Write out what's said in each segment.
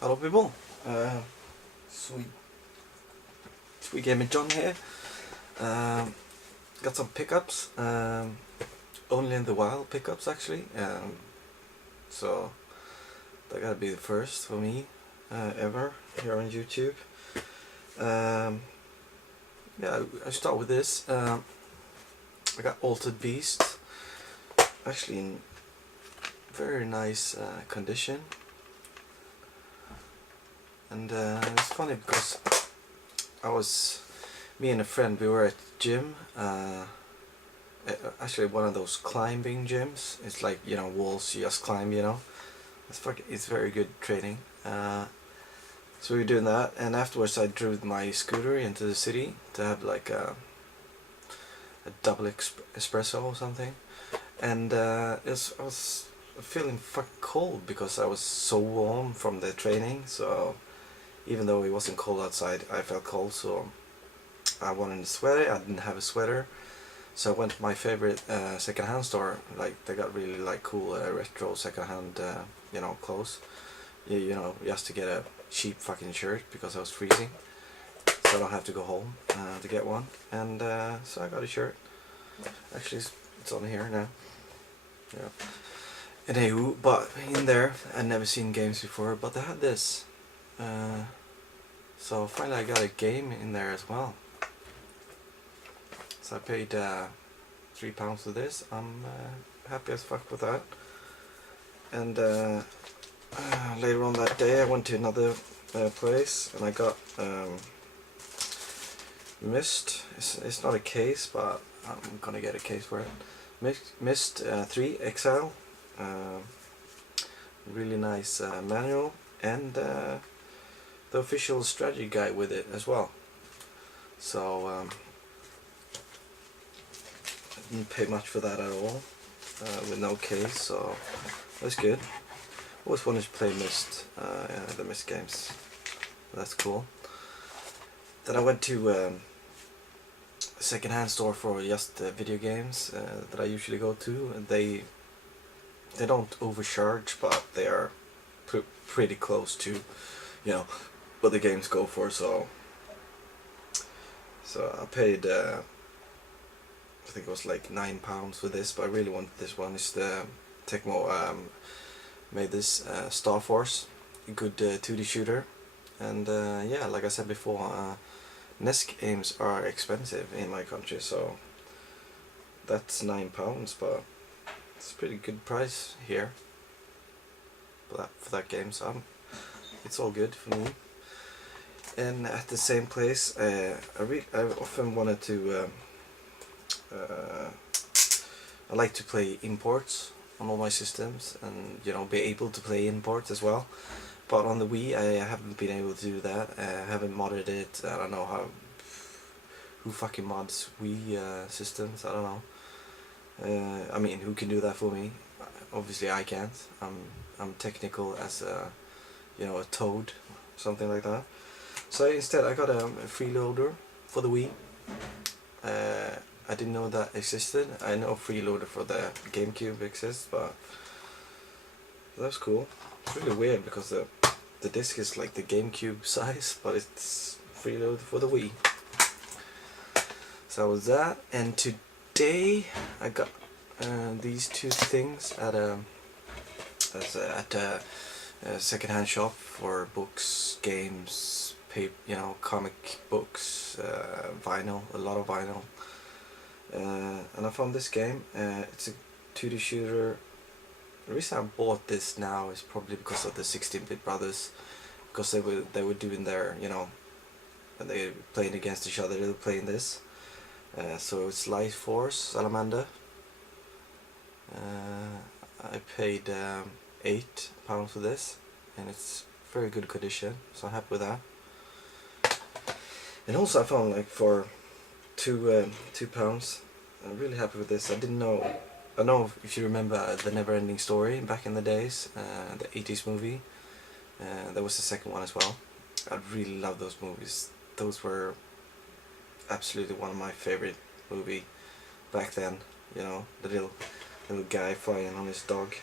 Hello people, sweet, sweet gamer John here. Um, got some pickups, only in the wild pickups actually. So that gotta be the first for me ever here on YouTube. Um, yeah, I start with this. I got Altered Beast, actually in very nice condition, and it's funny because me and a friend, we were at the gym. Actually, one of those climbing gyms. It's like, you know, walls you just climb. It's very good training. So we were doing that, and afterwards I drove my scooter into the city to have like a double espresso or something. And I was feeling fucking cold because I was so warm from the training. So even though it wasn't cold outside, I felt cold. So I wanted a sweater. I didn't have a sweater. So I went to my favorite secondhand store. Like, they got really like cool retro secondhand, clothes. Just to get a cheap fucking shirt because I was freezing. So I don't have to go home to get one. And so I got a shirt. Actually, it's on here now. Yeah. Anywho, but in there, I'd never seen games before, but they had this. So finally I got a game in there as well. So I paid £3 for this. I'm happy as fuck with that. And later on that day I went to another place and I got Myst. It's not a case, but I'm gonna get a case for it. Myst 3 Exile. Really nice manual, and the official strategy guide with it as well. So I didn't pay much for that at all, with no case, so that's good. Always wanted to play Myst, the Myst games. That's cool. Then I went to a second-hand store for just video games that I usually go to, and they don't overcharge, but they are pretty close to, what the games go for. So I paid I think it was like £9 for this, but I really wanted this one. It's the Tecmo made this Star Force, a good 2D shooter. And yeah, like I said before, NES games are expensive in my country, so that's £9, but it's a pretty good price here for that game. So it's all good for me. And at the same place, I often wanted to. I like to play imports on all my systems, and be able to play imports as well. But on the Wii, I haven't been able to do that. I haven't modded it. I don't know who fucking mods Wii systems. I don't know. I mean, who can do that for me? Obviously, I can't. I'm technical as a toad, something like that. So instead, I got a freeloader for the Wii. I didn't know that existed. I know freeloader for the GameCube exists, but that's cool. It's really weird because the disc is like the GameCube size, but it's freeloader for the Wii. So that was that, and today I got these two things at a second-hand shop for books, games, paper, comic books, vinyl, a lot of vinyl. And I found this game. It's a 2D shooter. The reason I bought this now is probably because of the 16-bit brothers, because they were doing their, when they were playing against each other, they were playing this. So it's Life Force Salamander. I paid £8 for this, and it's very good condition, so I'm happy with that. And also I found, like, for £2, I'm really happy with this. I didn't know. I know if you remember The Never-Ending Story back in the days, the 80s movie. There was the second one as well. I really love those movies. Those were absolutely one of my favorite movie back then. The little guy flying on his dog.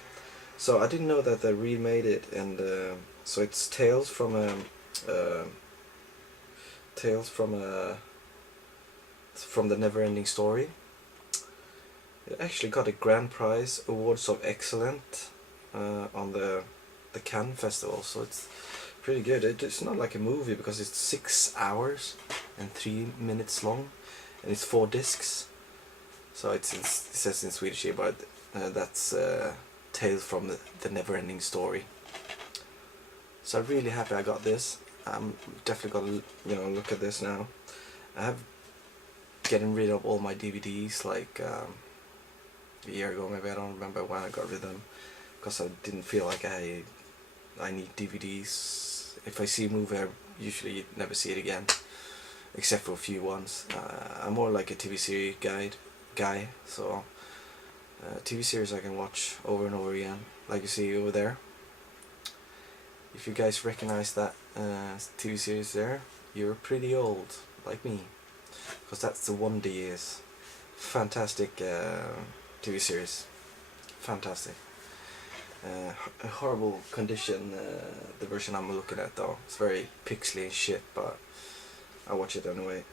So I didn't know that they remade it, and so it's uh, Tales from the Neverending Story. It actually got a grand prize, Awards of Excellent, on the Cannes Festival. So it's pretty good. It's not like a movie because it's 6 hours and 3 minutes long, and it's 4 discs. So it says in Swedish here, but that's Tales from the Neverending Story. So I'm really happy I got this. I'm definitely gonna look at this now. I have getting rid of all my DVDs like a year ago, maybe. I don't remember when I got rid of them because I didn't feel like I need DVDs. If I see a movie, I usually never see it again, except for a few ones. I'm more like a TV series guy, so TV series I can watch over and over again, like you see over there. If you guys recognize that TV series there, you're pretty old, like me, because that's the Wonder Years. Fantastic TV series, fantastic. A horrible condition, the version I'm looking at though. It's very pixely and shit, but I watch it anyway.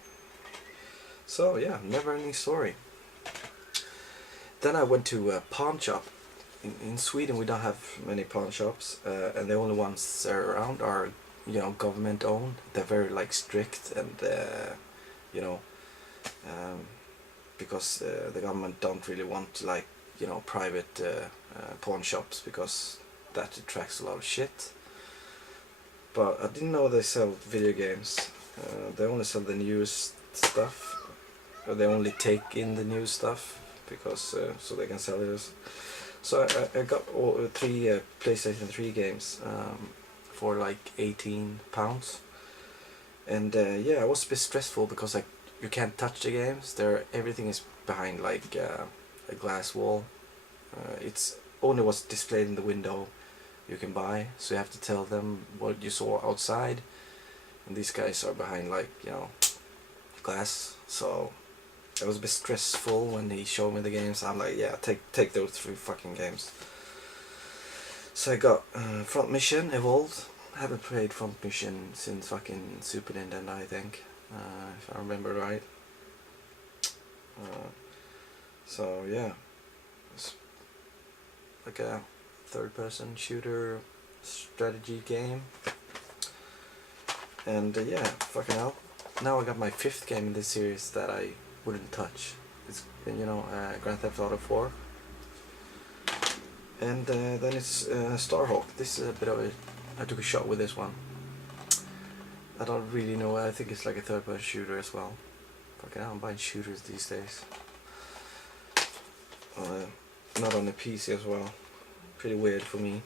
So yeah, Neverending Story. Then I went to a pawn shop. In Sweden we don't have many pawn shops, and the only ones that are around are, government owned. They're very like strict, and you know because the government don't really want like private pawn shops, because that attracts a lot of shit. But I didn't know they sell video games. They only sell the newest stuff. Or they only take in the new stuff because so they can sell it. So I got all three PlayStation 3 games for like £18, and yeah, it was a bit stressful because like you can't touch the games. Everything is behind like a glass wall. It's only what's displayed in the window you can buy, so you have to tell them what you saw outside, and these guys are behind like glass. So it was a bit stressful when he showed me the games. I'm like, yeah, take those 3 fucking games. So I got Front Mission Evolved. I haven't played Front Mission since fucking Super Nintendo, I think, if I remember right. So yeah, it's like a third-person shooter strategy game, and yeah, fucking hell. Now I got my 5th game in this series that I wouldn't touch. It's Grand Theft Auto 4, and then it's Starhawk. This is a bit of a. I took a shot with this one. I don't really know. I think it's like a third-person shooter as well. Fucking hell, I'm buying shooters these days. Not on the PC as well. Pretty weird for me.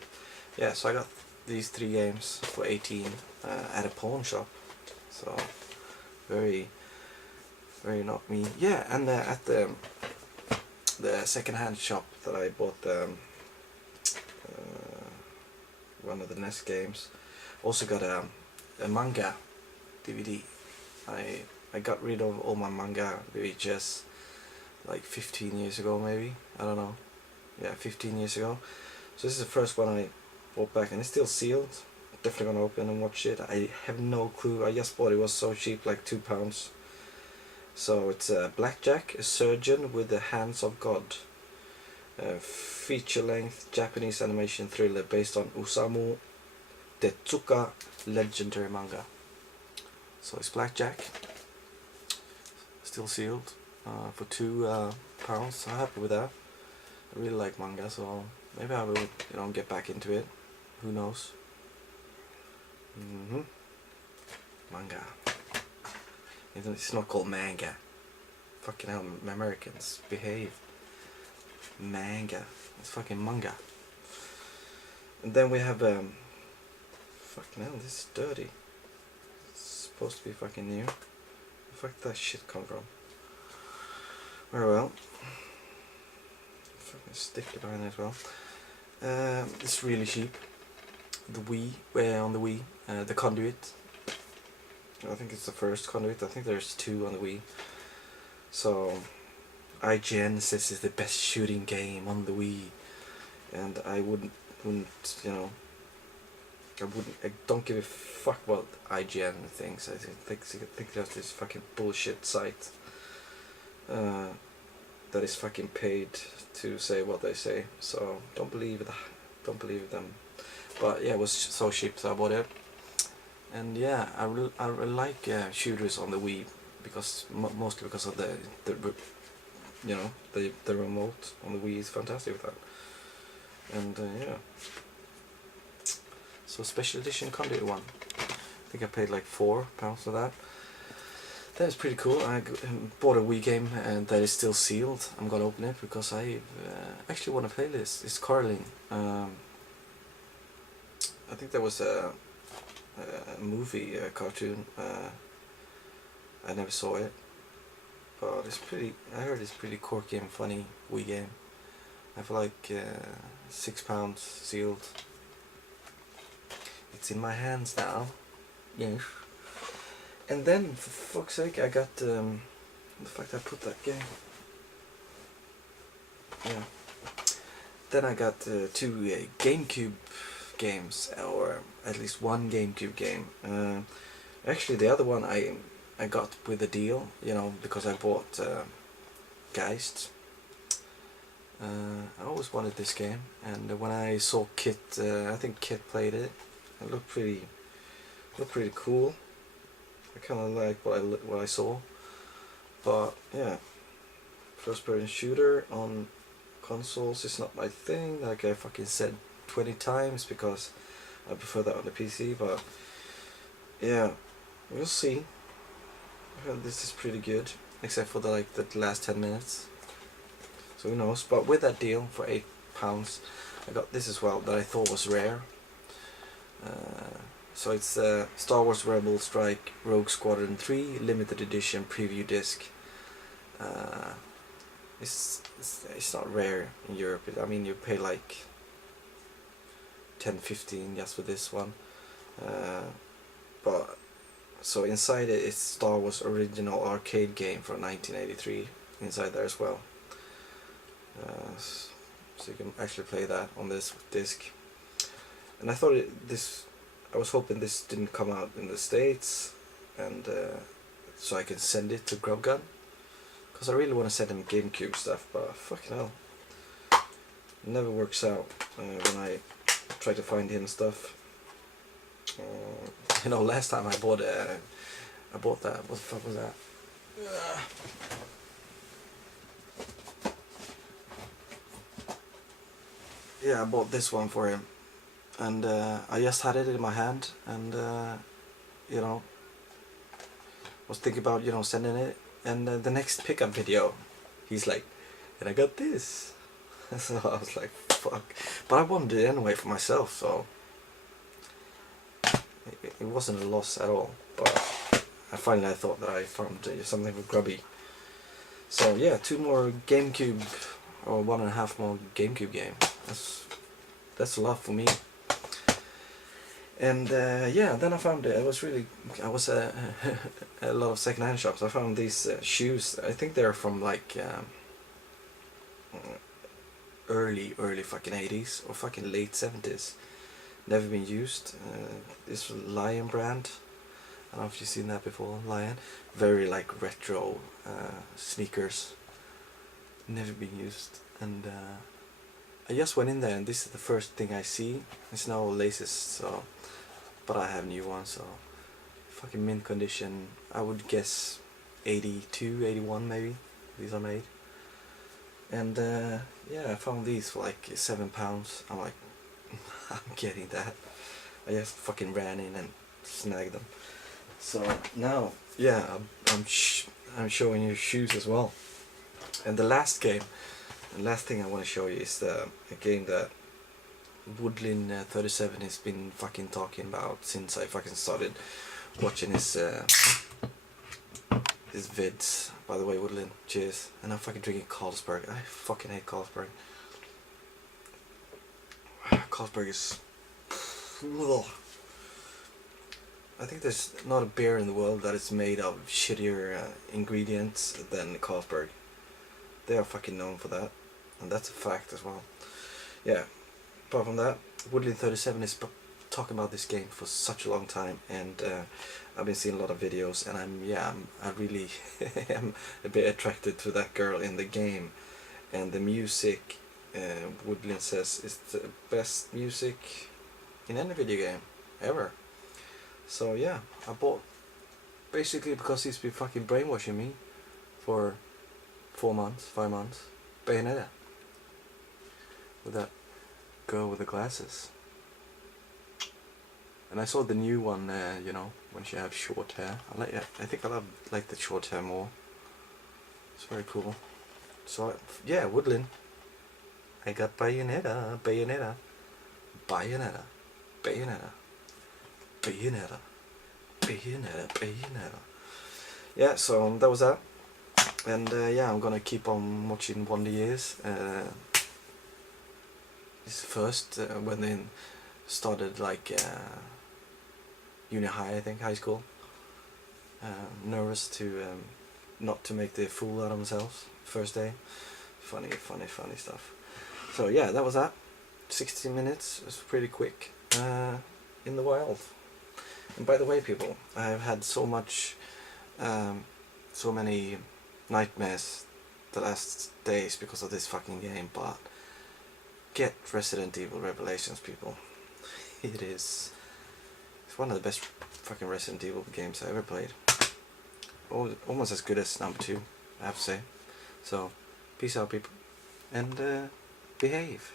Yeah, so I got these 3 games for 18 at a pawn shop. So very not me. Yeah, and at the second-hand shop that I bought one of the NES games, also got a manga DVD. I got rid of all my manga VHS like 15 years ago, maybe. I don't know. Yeah, 15 years ago. So this is the first one I bought back, and it's still sealed. Definitely gonna open and watch it. I have no clue. I just bought it. It was so cheap, like £2. So it's Blackjack, a surgeon with the hands of God. Feature-length Japanese animation thriller based on Osamu Tezuka legendary manga. So it's Blackjack, still sealed, for £2. I'm happy with that. I really like manga, so maybe I will, get back into it. Who knows? Manga. It's not called manga. Fucking hell, Americans, behave. Manga. It's fucking manga. And then we have fucking hell, this is dirty. It's supposed to be fucking new. Where the fuck did that shit come from? Very well. Fucking sticker behind it as well. It's really cheap. The Wii, on the Wii, the Conduit. I think it's the first Conduit. I think there's 2 on the Wii. So IGN says it's the best shooting game on the Wii, and I wouldn't wouldn't, I don't give a fuck what IGN thinks. I think that's this fucking bullshit site that is fucking paid to say what they say. So don't believe them. But yeah, it was so cheap, so I bought it. And yeah, I really like shooters on the Wii because mostly because of the the remote on the Wii is fantastic with that. And yeah. So special edition Conduit one. I think I paid like £4 for that. That was pretty cool. I bought a Wii game and that is still sealed. I'm gonna open it because I actually want to play this. It's Carling. I think there was a movie, a cartoon. I never saw it, but it's pretty. I heard it's pretty quirky and funny Wii game. I feel like £6 sealed. It's in my hands now. Yes. And then, for fuck's sake, I got the fact I put that game. Yeah. Then I got 2 GameCube games, or at least one GameCube game. Actually, the other one I got with a deal, because I bought Geist. I always wanted this game, and when I saw Kit, I think Kit played it. It looked pretty cool. I kind of like what I saw, but yeah, first-person shooter on consoles is not my thing. Like I fucking said 20 times, because I prefer that on the PC. But yeah, we'll see. I heard this is pretty good, except for the last 10 minutes. So who knows? But with that deal for £8, I got this as well that I thought was rare. So it's Star Wars Rebel Strike Rogue Squadron 3 limited edition preview disc. It's not rare in Europe. I mean, you pay like 10-15 just for this one. But so inside it's Star Wars original arcade game from 1983 inside there as well. So you can actually play that on this disc. And I thought I was hoping this didn't come out in the States, and so I can send it to GrubGun, because I really want to send him GameCube stuff, but fucking hell, it never works out when I try to find him stuff. Last time I bought that. What the fuck was that? Yeah, I bought this one for him. And I just had it in my hand, and was thinking about sending it. And the next pickup video, he's like, "And I got this." So I was like, "Fuck!" But I wanted it anyway for myself, so it wasn't a loss at all. But I thought that I found something for Grubby. So yeah, 2 more GameCube, or 1.5 more GameCube game. That's a lot for me. And yeah, then I found I was a lot of secondhand shops. I found these shoes. I think they're from like early fucking 80s or fucking late 70s. Never been used. This Lion brand. I don't know if you've seen that before. Lion, very like retro sneakers. Never been used. And I just went in there, and this is the first thing I see. It's no laces, so. But I have new ones, so fucking mint condition. I would guess 82, 81 maybe. These are made. And yeah, I found these for like £7. I'm like, I'm getting that. I just fucking ran in and snagged them. So now, yeah, I'm showing you shoes as well. And the last thing I want to show you is a game that Woodlin 37 has been fucking talking about since I fucking started watching his vids. By the way, Woodlin, cheers. And I'm fucking drinking Carlsberg. I fucking hate Carlsberg. Carlsberg is... Ugh. I think there's not a beer in the world that is made of shittier ingredients than Carlsberg. They are fucking known for that, and that's a fact as well. Yeah. apart from that, Woodlin37 is talking about this game for such a long time, and I've been seeing a lot of videos, and I really am a bit attracted to that girl in the game, and the music. Woodlin says is the best music in any video game ever. So yeah, I bought basically because he's been fucking brainwashing me for 4 months, 5 months. Bayonetta. With that girl with the glasses. And I saw the new one, you know, when she has short hair. I think I like the short hair more. It's very cool. So yeah, Woodlin. I got Bayonetta, Bayonetta, Bayonetta, Bayonetta, Bayonetta, Bayonetta, Bayonetta. Yeah, so that was that. And yeah, I'm gonna keep on watching Wonder Years. It's first when they started like junior high, I think, high school. Nervous to not to make the fool out of themselves first day. Funny stuff. So yeah, that was that. 60 minutes. It's pretty quick. In the wild. And by the way, people, I've had so many nightmares the last days because of this fucking game, but get Resident Evil Revelations, people. It's one of the best fucking Resident Evil games I ever played. Almost as good as number 2, I have to say. So, peace out, people, and behave.